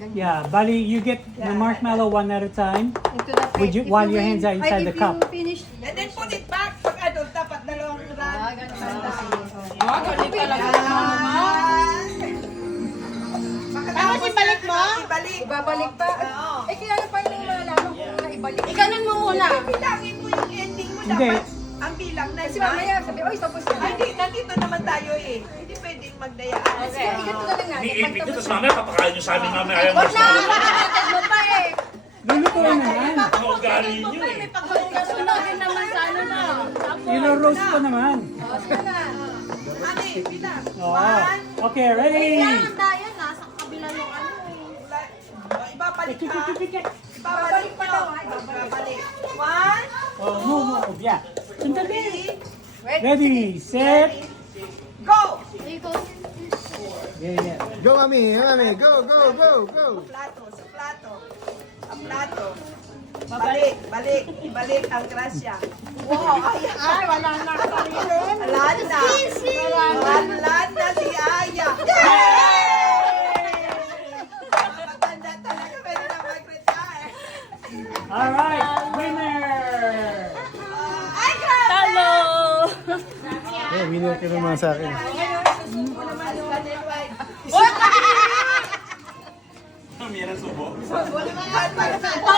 Yeah, Bali, you get the marshmallow one at a time. Into the Would you, while your hands are inside the cup. Finish. And then put it back. Pag ano, dapat dalawang round. Galing talaga. Tapos ibalik mo? Ibalik. Ibabalik pa. Oo. Eh, kaya pa yung malalaman kung ibalik. Ikanan mo muna. Bilangin mo yung ending mo. Hindi. Dapat ang bilang na Kasi mamaya sabi, oy, tapos na. Ay, di, nandito naman tayo eh. Hindi pwedeng magdayaan. Sige, ganito na lang natin. Ni-ipit nyo, tapos mamaya papakain nyo sa amin mamaya ayaw Wag na, mas makakatid mo pa eh. Ganito lang naman. Ang ugali nyo eh. Sunodin naman sa ano na. Ilo-roast ko naman. Sige na. Ani, bilang. Oh. Okay, ready? Kailangan tayo nasa kabila ng ano eh. Ibabalik ha. Babalik pa daw, ha? Ibabalik. One, Oh, move. Yeah. three, Ready, set. go! Ikaw. Yeah. Go, mami, mami, go. Plato, sa plato. Ang plato. Balik. Ibalik ang grasya. Wow, ay, wala na. Wala na. Wala na si Aya. Maganda talaga. Pwede na mag-retire. All right, winner. Ay, grabe! Talo! Yeah, winner ka naman sa akin. Susuko naman yung white. Meron subo. Wala